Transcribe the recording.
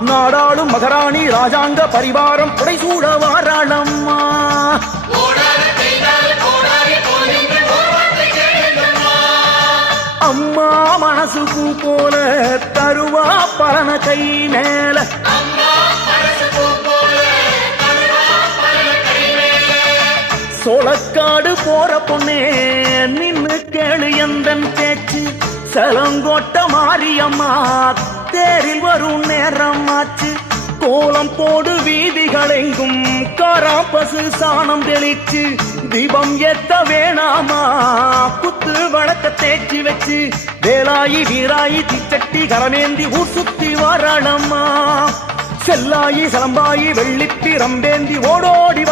நாடாளும் மகராணி ராஜாங்க பரிவாரம் புடைசூட வாராளம்மா. அம்மா மனசு பூ போல தருவா பலன கை மேல. சோளக்காடு போற பொண்ணே நின்னு கேளு எந்த பேச்சு. சலங்கோட்ட மாரியம்மா தேரில் வரும் நேரம் ஆச்சு கோலம் போடு வீதிகளெங்கும். காராப்பசு சாணம் தெளிச்சு. தீபம் ஏத்த வேணாமா? குத்து வழக்க தேய்ச்சி வச்சு. வேலாயி வீராயி திச்சட்டி கரமேந்தி ஊர் சுத்தி வரணம்மா. செல்லாயி சலம்பாயி வெள்ளித்தி ரம்பேந்தி ஓடோடி